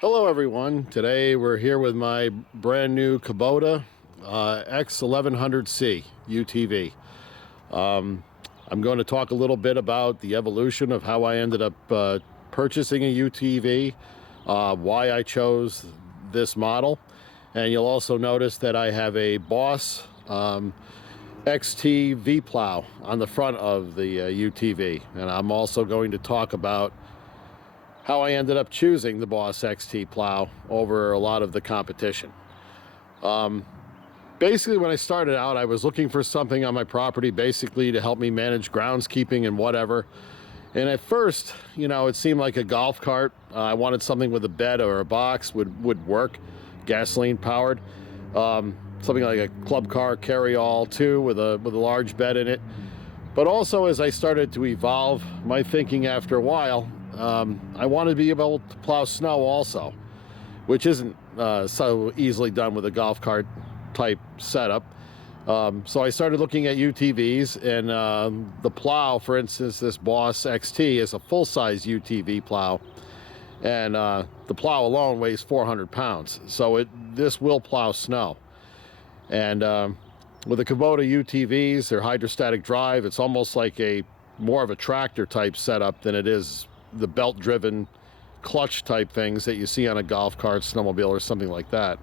Hello everyone. Today we're here with my brand new Kubota X1100C UTV. I'm going to talk a little bit about the evolution of how I ended up purchasing a UTV, why I chose this model, and you'll also notice that I have a Boss XT V Plow on the front of the UTV, and I'm also going to talk about how I ended up choosing the Boss XT plow over a lot of the competition. Basically, when I started out, I was looking for something on my property basically to help me manage groundskeeping and whatever. And at first, it seemed like a golf cart. I wanted something with a bed or a box would work, gasoline powered. Something like a club car carry-all too, with a large bed in it. But also, as I started to evolve my thinking after a while, I wanted to be able to plow snow also, which isn't so easily done with a golf cart type setup. So I started looking at UTVs, and the plow, for instance, this Boss XT is a full-size UTV plow, and the plow alone weighs 400 pounds. So this will plow snow. And with the Kubota UTVs, they're hydrostatic drive. It's almost like more of a tractor type setup than it is the belt-driven clutch type things that you see on a golf cart, snowmobile, or something like that.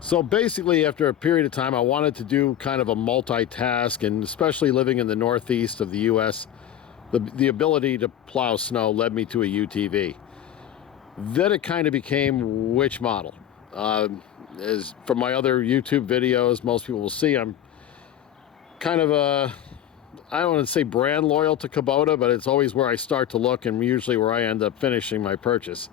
So basically, after a period of time, I wanted to do kind of a multitask, and especially living in the northeast of the U.S., the ability to plow snow led me to a UTV. Then it kind of became which model. As from my other YouTube videos, most people will see I'm kind of I don't want to say brand loyal to Kubota, but it's always where I start to look and usually where I end up finishing my purchase.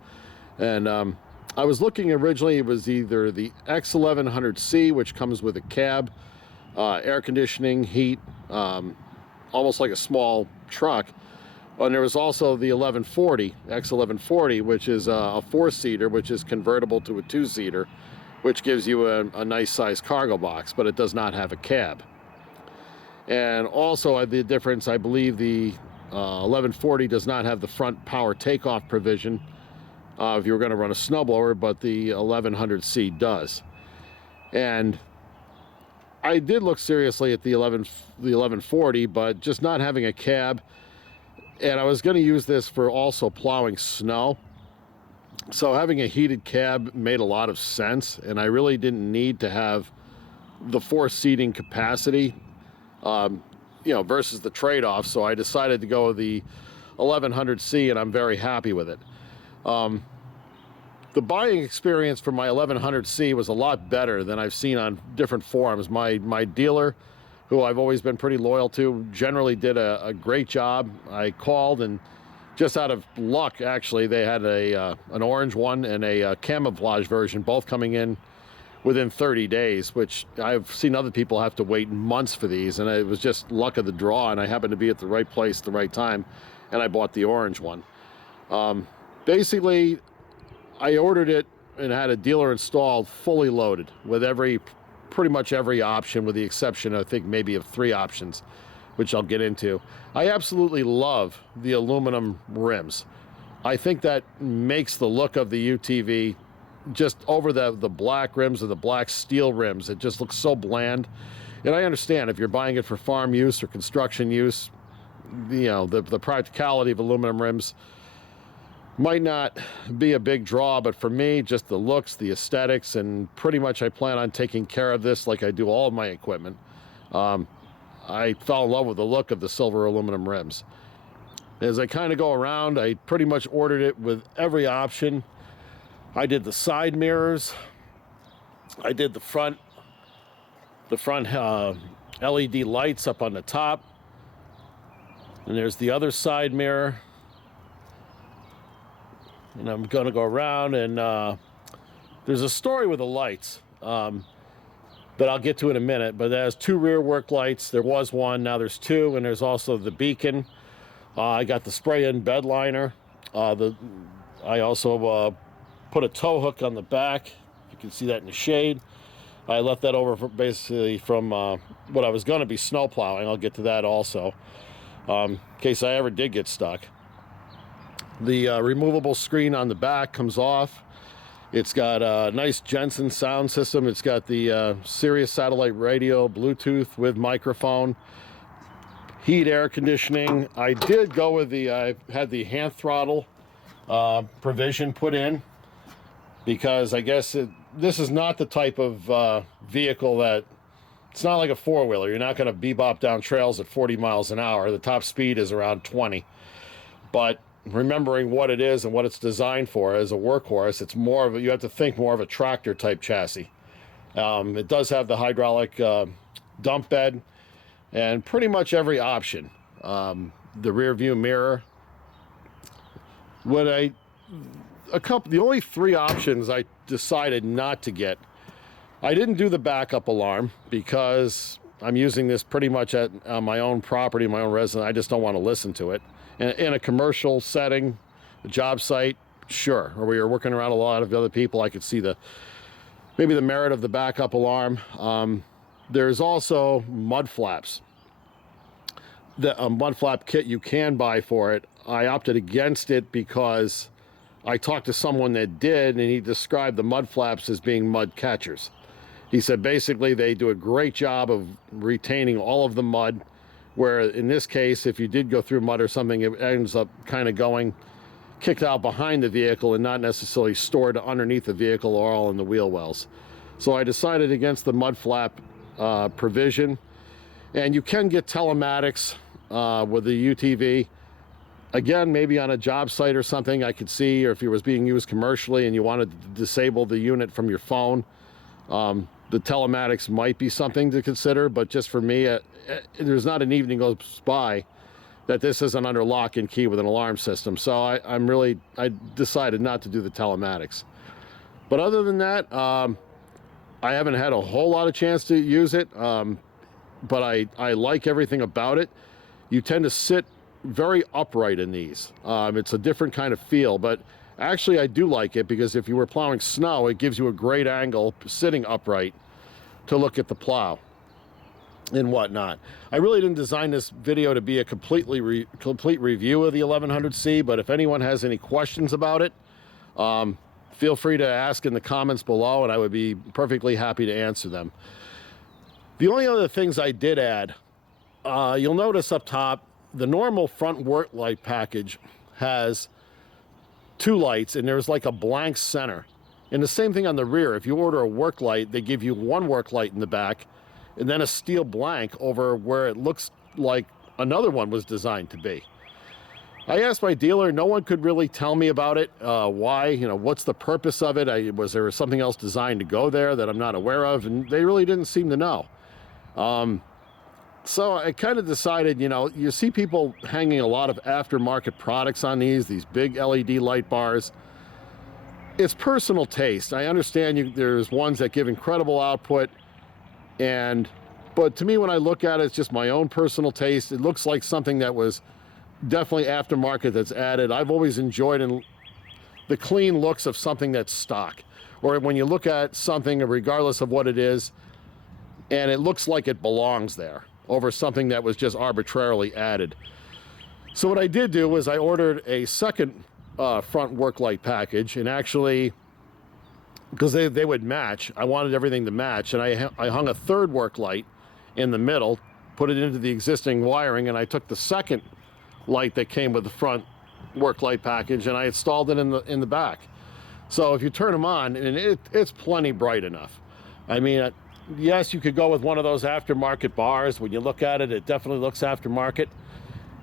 And I was looking originally, it was either the X1100C, which comes with a cab, air conditioning, heat, almost like a small truck. And there was also the X1140, which is a four-seater, which is convertible to a two-seater, which gives you a nice sized cargo box, but it does not have a cab. And also the difference, I believe the 1140 does not have the front power takeoff provision if you're going to run a snowblower, but the 1100C does. And I did look seriously at the 1140, but just not having a cab, and I was going to use this for also plowing snow. So having a heated cab made a lot of sense, and I really didn't need to have the four-seating capacity versus the trade-off. So I decided to go with the 1100C, and I'm very happy with it. The buying experience for my 1100C was a lot better than I've seen on different forums. My dealer, who I've always been pretty loyal to, generally did a great job. I called, and just out of luck, actually, they had an orange one and a camouflage version, both coming in within 30 days, which I've seen other people have to wait months for these, and it was just luck of the draw, and I happened to be at the right place at the right time, and I bought the orange one. Basically, I ordered it and had a dealer installed fully loaded with pretty much every option, with the exception, I think, maybe of 3 options, which I'll get into. I absolutely love the aluminum rims. I think that makes the look of the UTV just over the black rims or the black steel rims. It just looks so bland. And I understand if you're buying it for farm use or construction use, the practicality of aluminum rims might not be a big draw, but for me, just the looks, the aesthetics, and pretty much I plan on taking care of this like I do all of my equipment. I fell in love with the look of the silver aluminum rims. As I kind of go around, I pretty much ordered it with every option. I did the side mirrors. I did the front LED lights up on the top. And there's the other side mirror. And I'm going to go around, and there's a story with the lights that I'll get to in a minute, but there's 2 rear work lights. There was 1, now there's 2, and there's also the beacon. I got the spray-in bed liner. I also put a tow hook on the back. You can see that in the shade. I left that over basically from what I was going to be snow plowing. I'll get to that also, in case I ever did get stuck. The removable screen on the back comes off. It's got a nice Jensen sound system. It's got the Sirius satellite radio, Bluetooth with microphone, heat, air conditioning. I did go with I had the hand throttle provision put in, because I guess this is not the type of vehicle that, it's not like a four-wheeler. You're not going to bebop down trails at 40 miles an hour. The top speed is around 20. But remembering what it is and what it's designed for as a workhorse, it's more of a, you have to think more of a tractor type chassis. It does have the hydraulic dump bed and pretty much every option. The rear view mirror. The only three options I decided not to get. I didn't do the backup alarm because I'm using this pretty much at my own property, my own residence. I just don't want to listen to it. In a commercial setting, a job site, sure. Or where you're working around a lot of other people, I could see maybe the merit of the backup alarm. There's also mud flaps. A mud flap kit you can buy for it. I opted against it because I talked to someone that did, and he described the mud flaps as being mud catchers. He said basically they do a great job of retaining all of the mud, where in this case, if you did go through mud or something, it ends up kind of going kicked out behind the vehicle and not necessarily stored underneath the vehicle or all in the wheel wells. So I decided against the mud flap provision. And you can get telematics with the UTV. Again, maybe on a job site or something, I could see, or if it was being used commercially and you wanted to disable the unit from your phone, the telematics might be something to consider. But just for me, there's not an evening goes by that this isn't under lock and key with an alarm system. So I decided not to do the telematics. But other than that, I haven't had a whole lot of chance to use it, but I like everything about it. You tend to sit very upright in these. It's a different kind of feel, but actually I do like it because if you were plowing snow, it gives you a great angle sitting upright to look at the plow and whatnot. I really didn't design this video to be a complete review of the 1100C, but if anyone has any questions about it, feel free to ask in the comments below, and I would be perfectly happy to answer them. The only other things I did add, you'll notice up top, the normal front work light package has two lights, and there's like a blank center. And the same thing on the rear. If you order a work light, they give you one work light in the back and then a steel blank over where it looks like another one was designed to be. I asked my dealer, no one could really tell me about it. Why, what's the purpose of it? Was there something else designed to go there that I'm not aware of? And they really didn't seem to know. So I kind of decided, you see people hanging a lot of aftermarket products on these big LED light bars. It's personal taste. I understand there's ones that give incredible output, but to me, when I look at it, it's just my own personal taste. It looks like something that was definitely aftermarket that's added. I've always enjoyed the clean looks of something that's stock, or when you look at something, regardless of what it is, and it looks like it belongs there, over something that was just arbitrarily added. So what I did do was I ordered a second front work light package, and actually, because they would match, I wanted everything to match, and I hung a third work light in the middle, put it into the existing wiring, and I took the second light that came with the front work light package and I installed it in the back. So if you turn them on, and it's plenty bright enough. I mean, yes, you could go with one of those aftermarket bars. When you look at it, it definitely looks aftermarket.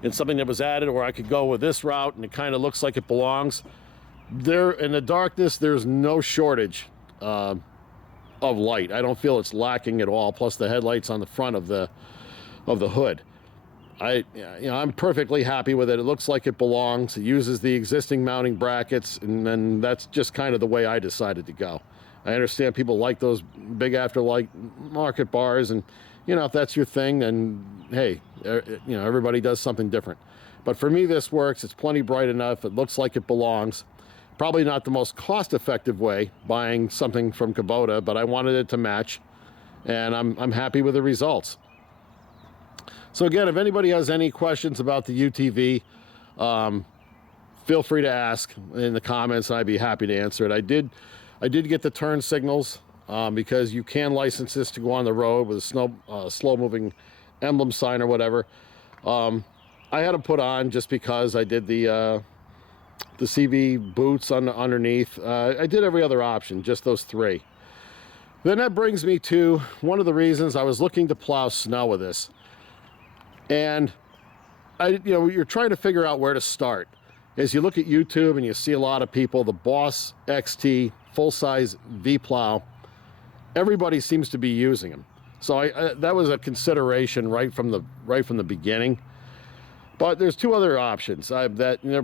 It's something that was added, or I could go with this route and it kind of looks like it belongs. There in the darkness, there's no shortage of light. I don't feel it's lacking at all. Plus the headlights on the front of the hood. I'm perfectly happy with it. It looks like it belongs. It uses the existing mounting brackets, and then that's just kind of the way I decided to go. I understand people like those big aftermarket bars, and if that's your thing, then hey, everybody does something different. But for me, this works. It's plenty bright enough. It looks like it belongs. Probably not the most cost-effective way buying something from Kubota, but I wanted it to match, and I'm happy with the results. So again, if anybody has any questions about the UTV, feel free to ask in the comments, and I'd be happy to answer it. I did get the turn signals because you can license this to go on the road with a slow-moving emblem sign or whatever. I had them put on just because I did the CV boots underneath. I did every other option, just those three. Then that brings me to one of the reasons I was looking to plow snow with this. And you're trying to figure out where to start. As you look at YouTube and you see a lot of people, the Boss XT full-size V-Plow, everybody seems to be using them. So that was a consideration right from the beginning. But there's two other options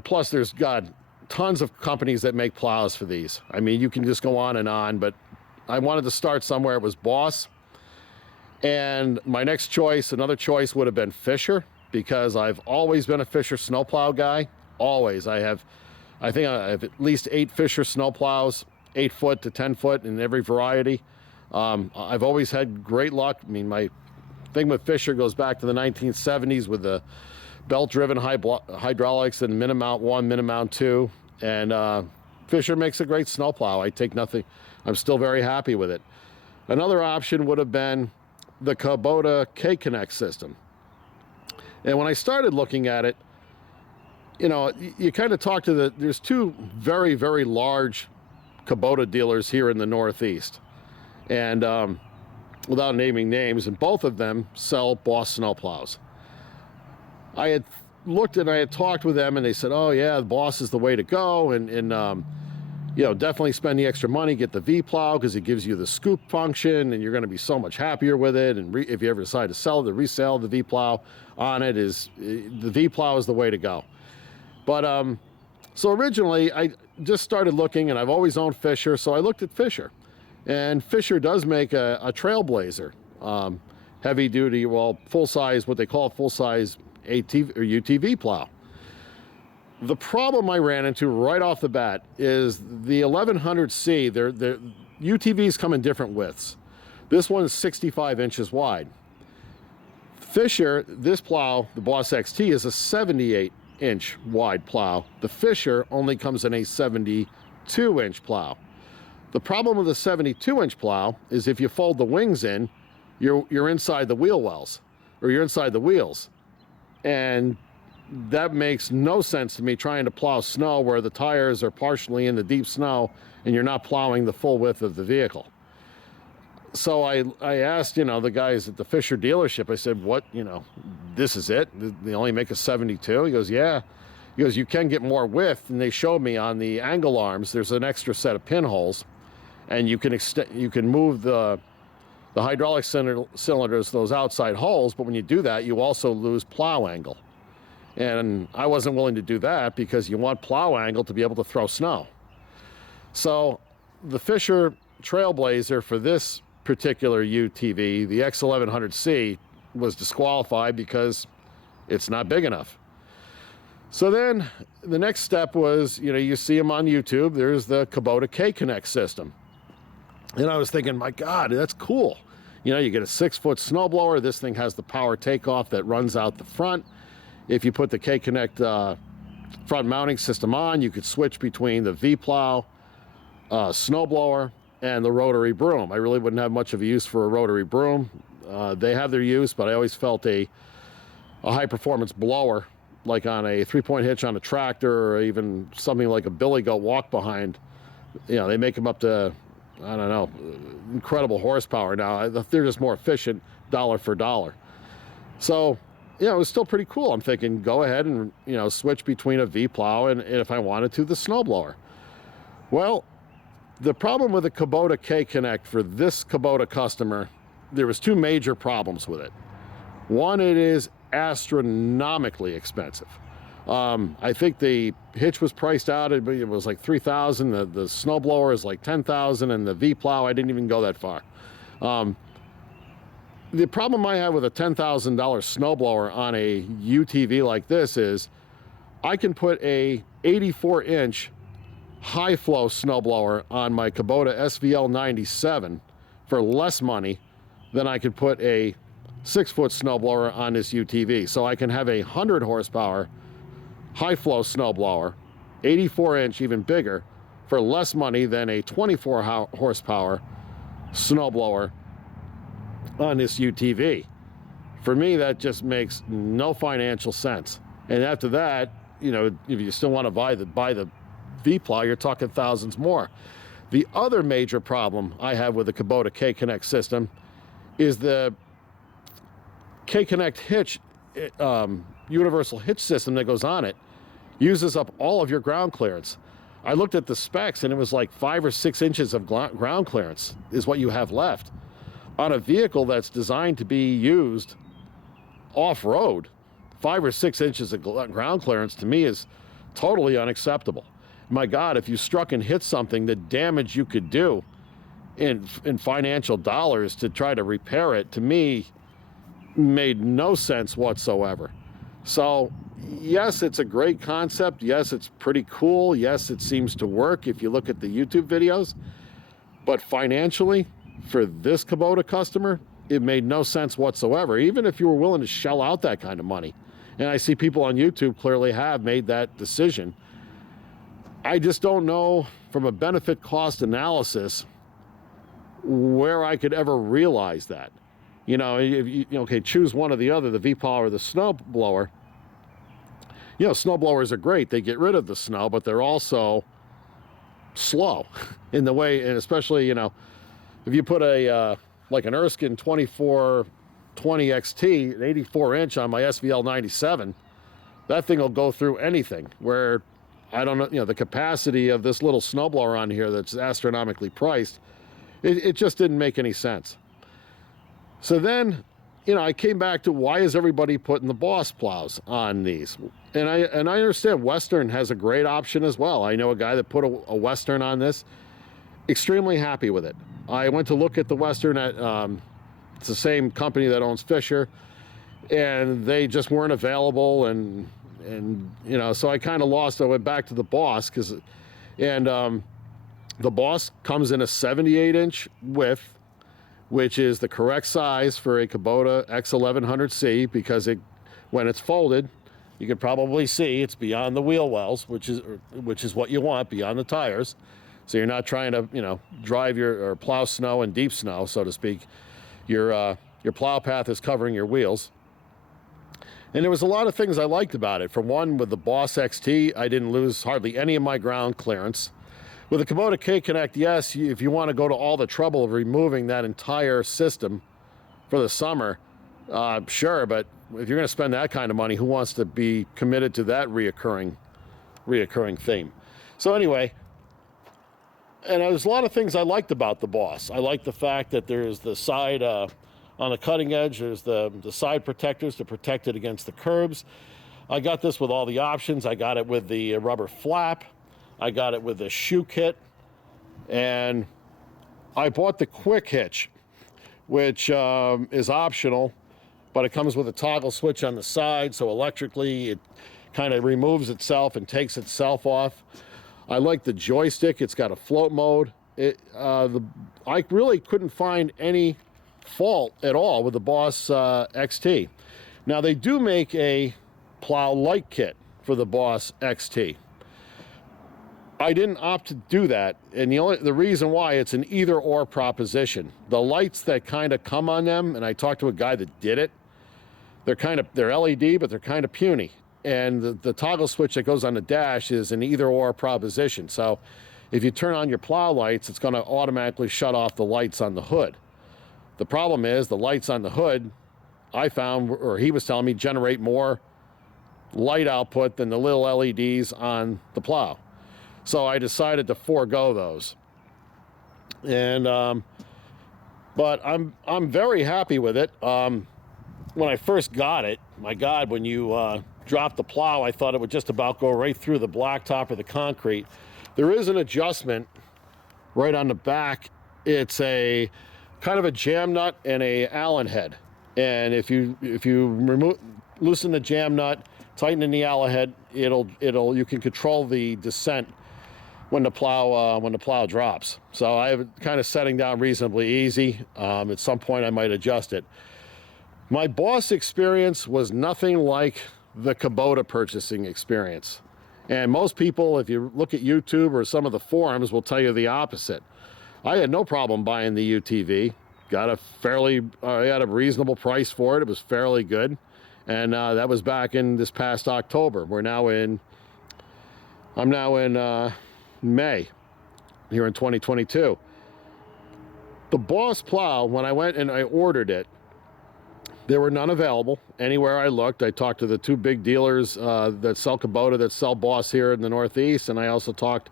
plus there's tons of companies that make plows for these. I mean, you can just go on, but I wanted to start somewhere. It was Boss. And my next choice, another choice, would have been Fisher, because I've always been a Fisher snowplow guy. Always. I think I have at least 8 Fisher snowplows, 8 foot to 10 foot in every variety. I've always had great luck. I mean, my thing with Fisher goes back to the 1970s with the belt-driven hydraulics and Minimount 1, Minimount 2. And Fisher makes a great snowplow. I take nothing. I'm still very happy with it. Another option would have been the Kubota K-Connect system. And when I started looking at it, you kind of talk to there's two very, very large Kubota dealers here in the Northeast. And without naming names, and both of them sell Boss snowplows. I had looked and I had talked with them, and they said, oh yeah, the Boss is the way to go, and definitely spend the extra money, get the V-Plow, because it gives you the scoop function, and you're going to be so much happier with it. And if you ever decide to sell the resale the V-Plow on it, the V-Plow is the way to go. But so originally I just started looking, and I've always owned Fisher, so I looked at Fisher. And Fisher does make a Trailblazer, heavy duty, full-size, what they call full-size ATV or UTV plow. The problem I ran into right off the bat is the 1100C, their UTVs come in different widths. This one is 65 inches wide. Fisher, this plow, the Boss XT, is a 78-inch wide plow. The Fisher only comes in a 72-inch plow. The problem with the 72-inch plow is if you fold the wings in, you're inside the wheel wells, or you're inside the wheels. And that makes no sense to me, trying to plow snow where the tires are partially in the deep snow and you're not plowing the full width of the vehicle. So I asked, the guys at the Fisher dealership, I said, this is it? They only make a 72? He goes, yeah. He goes, you can get more width. And they showed me on the angle arms, there's an extra set of pinholes, and you can move the hydraulic cylinders, those outside holes, but when you do that, you also lose plow angle. And I wasn't willing to do that because you want plow angle to be able to throw snow. So the Fisher Trailblazer for this particular UTV, the X1100C, was disqualified because it's not big enough. So then the next step was, you see them on YouTube, there's the Kubota K-Connect system. And I was thinking, my God, that's cool. You get a 6-foot snowblower. This thing has the power takeoff that runs out the front. If you put the K-Connect front mounting system on, you could switch between the V-Plow, snowblower, and the rotary broom. I really wouldn't have much of a use for a rotary broom. They have their use, but I always felt a high-performance blower, like on a 3-point hitch on a tractor, or even something like a billy goat walk behind. They make them up to, I don't know, incredible horsepower now. They're just more efficient dollar for dollar. So, it was still pretty cool. I'm thinking, go ahead and, switch between a V-Plow and if I wanted to, the snowblower. Well, the problem with the Kubota K-Connect for this Kubota customer, there was 2 major problems with it. One, it is astronomically expensive. I think the hitch was priced out, it was like $3,000. The snowblower is like $10,000, and the V-Plow, I didn't even go that far. The problem I have with a $10,000 snowblower on a UTV like this is I can put a 84-inch high-flow snowblower on my Kubota SVL 97 for less money than I could put a 6-foot snowblower on this UTV. So I can have a 100 horsepower high-flow snowblower 84-inch, even bigger, for less money than a 24 horsepower snowblower on this UTV. For me, that just makes no financial sense. And after that, you know, if you still want to buy the V-Plow, you're talking thousands more. The other major problem I have with the Kubota K-Connect system is the K-Connect hitch, universal hitch system that goes on it, uses up all of your ground clearance. I looked at the specs and it was like 5 or 6 inches of ground clearance is what you have left. On a vehicle that's designed to be used off-road, 5 or 6 inches of ground clearance to me is totally unacceptable. My God, if you struck and hit something, the damage you could do in financial dollars to try to repair it, to me, made no sense whatsoever. So yes, it's a great concept. Yes, it's pretty cool. Yes, it seems to work if you look at the YouTube videos. But financially, for this Kubota customer, it made no sense whatsoever, even if you were willing to shell out that kind of money. And I see people on YouTube clearly have made that decision. I just don't know from a benefit cost analysis where I could ever realize that. You know, if you okay, choose one or the other, the V-Plow or the snowblower. You know, snowblowers are great. They get rid of the snow, but they're also slow in the way, and especially, you know, if you put a, like an Erskine 2420 XT, an 84-inch on my SVL 97, that thing will go through anything, where I don't know, you know, the capacity of this little snowblower on here that's astronomically priced, it just didn't make any sense. So then, you know, I came back to why is everybody putting the Boss plows on these? And I understand Western has a great option as well. I know a guy that put a Western on this, extremely happy with it. I went to look at the Western at, it's the same company that owns Fisher, and they just weren't available, and you know, so I kind of lost. I went back to the Boss, the Boss comes in a 78-inch width, which is the correct size for a Kubota X1100C, because when it's folded, you can probably see it's beyond the wheel wells, which is what you want, beyond the tires. So you're not trying to, you know, drive or plow snow in deep snow, so to speak. Your plow path is covering your wheels. And there was a lot of things I liked about it. For one, with the Boss XT, I didn't lose hardly any of my ground clearance. With the Kubota K-Connect, yes, if you want to go to all the trouble of removing that entire system for the summer, sure, but if you're going to spend that kind of money, who wants to be committed to that reoccurring theme? So anyway, and there's a lot of things I liked about the Boss. I like the fact that there's the side, on the cutting edge, there's the side protectors to protect it against the curbs. I got this with all the options. I got it with the rubber flap. I got it with the shoe kit. And I bought the quick hitch, which is optional, but it comes with a toggle switch on the side, so electrically it kind of removes itself and takes itself off. I like the joystick. It's got a float mode. I really couldn't find any fault at all with the Boss XT. Now, they do make a plow light kit for the Boss XT. I didn't opt to do that, and the reason why, it's an either-or proposition. The lights that kind of come on them, and I talked to a guy that did it, they're LED, but they're kind of puny. And the toggle switch that goes on the dash is an either-or proposition. So if you turn on your plow lights, it's going to automatically shut off the lights on the hood. The problem is the lights on the hood, I found, or he was telling me, generate more light output than the little LEDs on the plow. So I decided to forego those. And but I'm very happy with it. When I first got it, my God, when you drop the plow, I thought it would just about go right through the blacktop or the concrete. There is an adjustment right on the back. It's a kind of a jam nut and a Allen head. And if you loosen the jam nut, tighten in the Allen head, you can control the descent when the plow drops. So I have it kind of setting down reasonably easy. At some point I might adjust it. My Boss experience was nothing like the Kubota purchasing experience. And most people, if you look at YouTube or some of the forums, will tell you the opposite. I had no problem buying the UTV. Got a I had a reasonable price for it. It was fairly good. And that was back in this past October. I'm now in May, here in 2022. The Boss Plow, when I went and I ordered it, there were none available anywhere I looked. I talked to the two big dealers that sell Kubota, that sell Boss here in the Northeast, and I also talked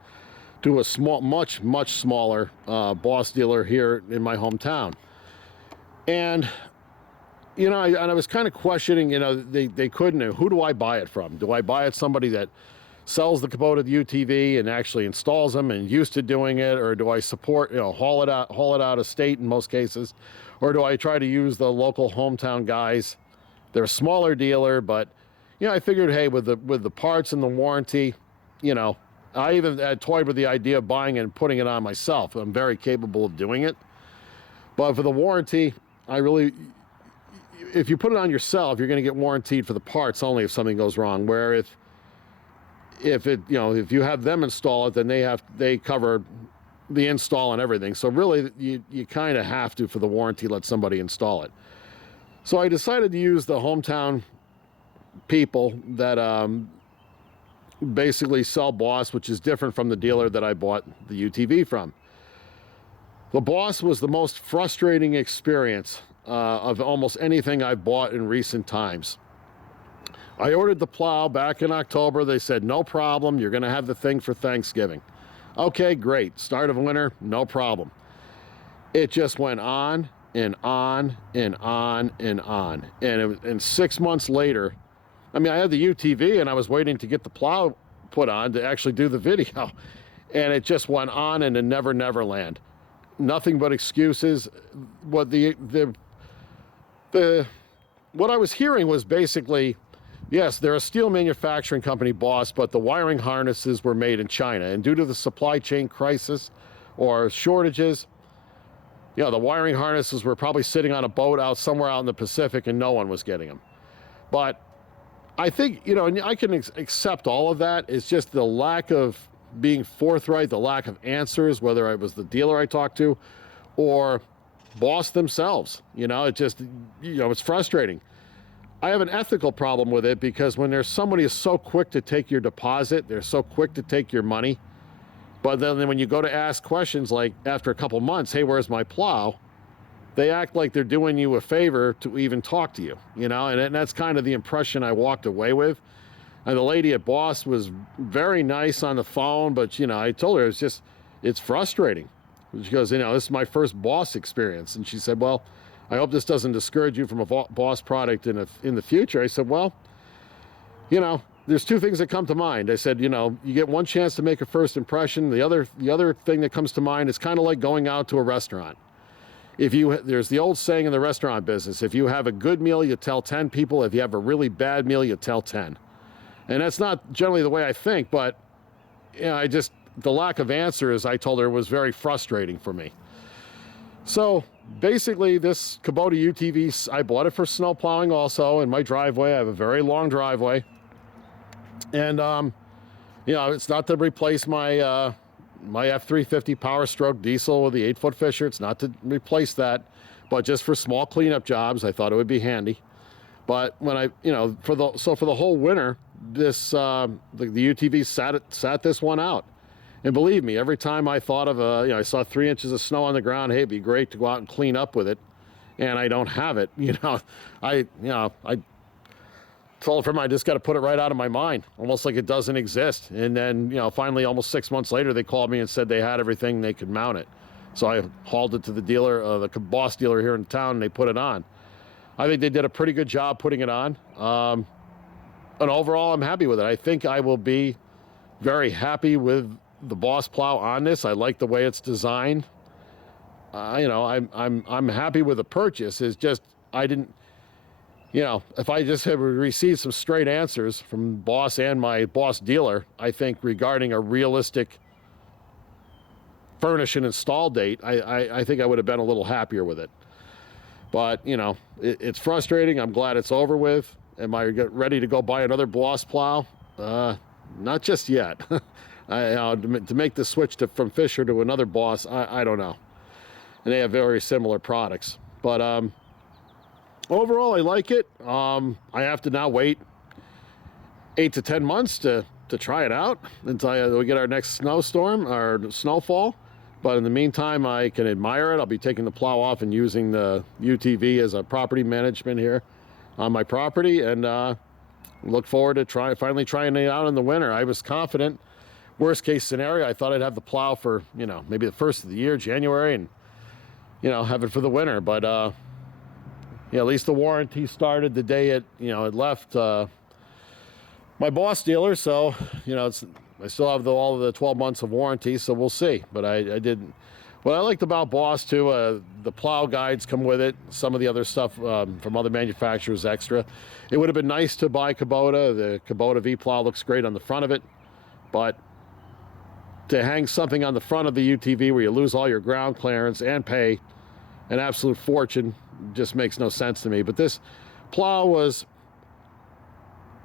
to a much smaller Boss dealer here in my hometown. And I was kind of questioning. They couldn't. Who do I buy it from? Do I buy it somebody that sells the Kubota UTV and actually installs them and used to doing it, or do I support, haul it out of state in most cases, or do I try to use the local hometown guys? They're a smaller dealer, but I figured, hey, with the parts and the warranty, I even had toyed with the idea of buying it and putting it on myself. I'm very capable of doing it, but for the warranty, if you put it on yourself, you're going to get warranted for the parts only if something goes wrong. Where if you have them install it, then they cover the install and everything. So really, you kind of have to, for the warranty, let somebody install it. So I decided to use the hometown people that basically sell Boss, which is different from the dealer that I bought the UTV from. The Boss was the most frustrating experience of almost anything I've bought in recent times. I ordered the Plow back in October. They said, no problem, you're going to have the thing for Thanksgiving. Okay, great. Start of winter, no problem. It just went on and on and on and on. And 6 months later, I had the UTV and I was waiting to get the Plow put on to actually do the video. And it just went on and in never land. Nothing but excuses. What what I was hearing was basically, yes, they're a steel manufacturing company, Boss, but the wiring harnesses were made in China. And due to the supply chain crisis or shortages, the wiring harnesses were probably sitting on a boat somewhere out in the Pacific and no one was getting them. But I think, and I can accept all of that. It's just the lack of being forthright, the lack of answers, whether it was the dealer I talked to or Boss themselves. It just, it's frustrating. I have an ethical problem with it because when there's somebody who's so quick to take your deposit, they're so quick to take your money, but then when you go to ask questions like after a couple months, hey, where's my Plow? They act like they're doing you a favor to even talk to you, and that's kind of the impression I walked away with. And the lady at Boss was very nice on the phone, but I told her it's frustrating. She goes, this is my first Boss experience. And she said, well, I hope this doesn't discourage you from a Boss product in the future. I said, well, there's two things that come to mind. I said, you get one chance to make a first impression. The other thing that comes to mind is kind of like going out to a restaurant. There's the old saying in the restaurant business, if you have a good meal, you tell 10 people. If you have a really bad meal, you tell 10. And that's not generally the way I think, but the lack of answers, I told her, was very frustrating for me. So basically, this Kubota UTV, I bought it for snow plowing also in my driveway. I have a very long driveway. And, it's not to replace my my F350 Power Stroke diesel with the 8-foot Fisher. It's not to replace that, but just for small cleanup jobs, I thought it would be handy. But when for the whole winter, this the UTV sat this one out. And believe me, every time I thought of I saw 3 inches of snow on the ground, hey, it'd be great to go out and clean up with it, and I don't have it. I told him I just got to put it right out of my mind, almost like it doesn't exist. And then, finally, almost 6 months later, they called me and said they had everything, they could mount it. So I hauled it to the dealer, the Boss dealer here in town, and they put it on. I think they did a pretty good job putting it on. And overall, I'm happy with it. I think I will be very happy with the Boss Plow on this. I like the way it's designed. I'm happy with the purchase. It's just I didn't, if I just had received some straight answers from Boss and my Boss dealer, I think regarding a realistic furnish and install date, I think I would have been a little happier with it. But it's frustrating. I'm glad it's over with. Am I ready to go buy another Boss Plow? not just yet. To make the switch from Fisher to another Boss, I don't know. And they have very similar products. But overall, I like it. I have to now wait 8 to 10 months to try it out until we get our next snowstorm or snowfall. But in the meantime, I can admire it. I'll be taking the plow off and using the UTV as a property management here on my property, and look forward to finally trying it out in the winter. I was confident. Worst case scenario, I thought I'd have the plow for, maybe the first of the year, January, and, have it for the winter. But, at least the warranty started the day it left my Boss dealer. So, I still have all of the 12 months of warranty, so we'll see. But I didn't. What I liked about Boss too, the plow guides come with it. Some of the other stuff from other manufacturers extra. It would have been nice to buy Kubota. The Kubota V plow looks great on the front of it, but to hang something on the front of the UTV where you lose all your ground clearance and pay an absolute fortune just makes no sense to me. But this plow was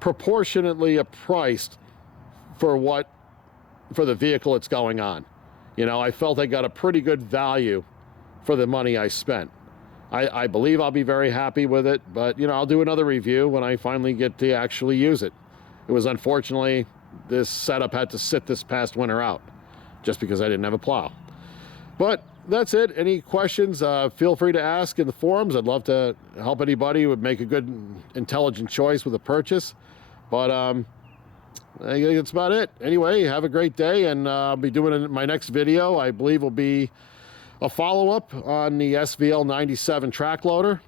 proportionately priced for the vehicle it's going on. I felt I got a pretty good value for the money I spent. I believe I'll be very happy with it, but I'll do another review when I finally get to actually use it. It was unfortunately, this setup had to sit this past winter out just because I didn't have a plow. But that's it. Any questions, feel free to ask in the forums. I'd love to help anybody who would make a good, intelligent choice with a purchase. But I think that's about it. Anyway, have a great day, and I'll be doing my next video. I believe will be a follow-up on the SVL 97 track loader.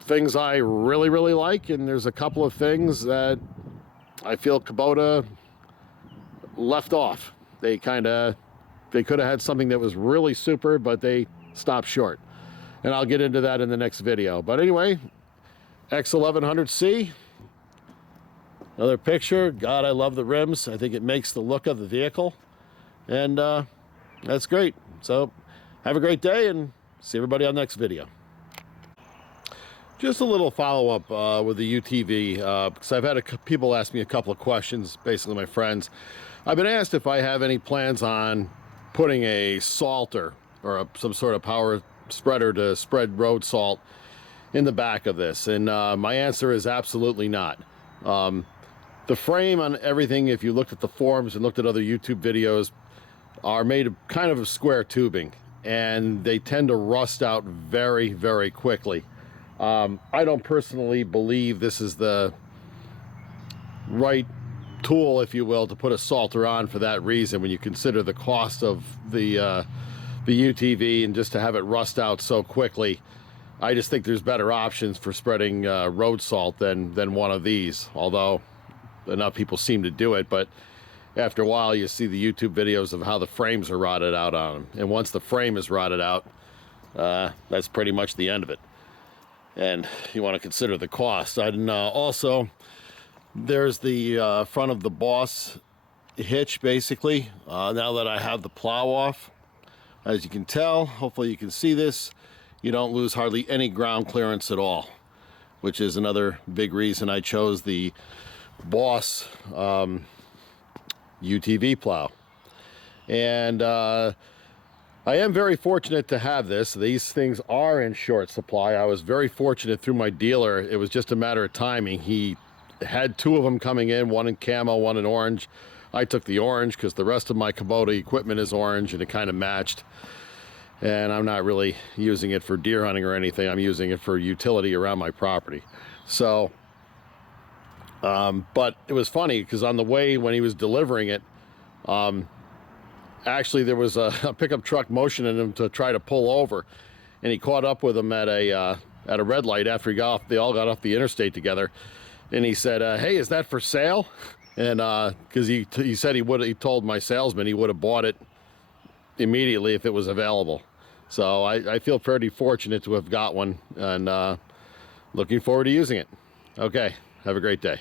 Things I really, really like, and there's a couple of things that I feel Kubota left off. They could have had something that was really super, but they stopped short. And I'll get into that in the next video. But anyway, X1100C. Another picture. God, I love the rims. I think it makes the look of the vehicle. And that's great. So have a great day, and see everybody on the next video. Just a little follow-up with the UTV, because I've had people ask me a couple of questions, basically my friends. I've been asked if I have any plans on putting a salter or some sort of power spreader to spread road salt in the back of this, and my answer is absolutely not. The frame on everything, if you looked at the forums and looked at other YouTube videos, are made of kind of square tubing, and they tend to rust out very, very quickly. I don't personally believe this is the right tool, if you will, to put a salter on for that reason, when you consider the cost of the UTV and just to have it rust out so quickly. I just think there's better options for spreading road salt than one of these, although enough people seem to do it. But after a while, you see the YouTube videos of how the frames are rotted out on them, and once the frame is rotted out, that's pretty much the end of it. And you want to consider the cost. And also, there's the front of the Boss hitch, basically. Now that I have the plow off, as you can tell, hopefully you can see this, you don't lose hardly any ground clearance at all, which is another big reason I chose the Boss UTV plow. And I am very fortunate to have this. These things are in short supply. I was very fortunate through my dealer. It was just a matter of timing. He had two of them coming in, one in camo, one in orange. I took the orange because the rest of my Kubota equipment is orange, and it kind of matched. And I'm not really using it for deer hunting or anything. I'm using it for utility around my property. So, but it was funny because on the way when he was delivering it, actually there was a pickup truck motioning him to try to pull over, and he caught up with him at a red light after they all got off the interstate together, and he said, "Hey, is that for sale?" And because he said he told my salesman he would have bought it immediately if it was available. So I feel pretty fortunate to have got one, and looking forward to using it. Okay, have a great day.